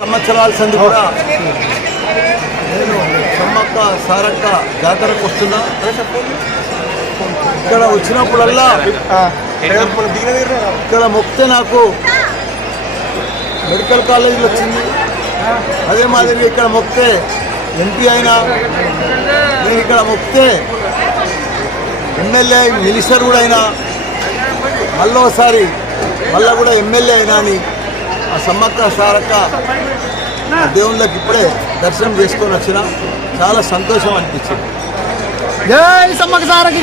సంవత్సరాల సంది కూడా నేను సమ్మక్క సారక్క జాతరకు వస్తున్నా. ఇక్కడ వచ్చినప్పుడల్లా ఇక్కడ మొక్తే నాకు మెడికల్ కాలేజీలో వచ్చింది. అదే మాదిరిగా ఇక్కడ మొక్తే ఎంపీ అయినా నేను ఇక్కడ మొక్తే ఎమ్మెల్యే మినిస్టర్ కూడా అయినా మళ్ళీ ఒకసారి మళ్ళీ కూడా ఎమ్మెల్యే అయినా అని ఆ సమ్మక్క సారక్క దేవుళ్ళకి ఇప్పుడే దర్శనం చేసుకొని వచ్చిన చాలా సంతోషం అనిపించింది. జై సమ్మక్క సారక్క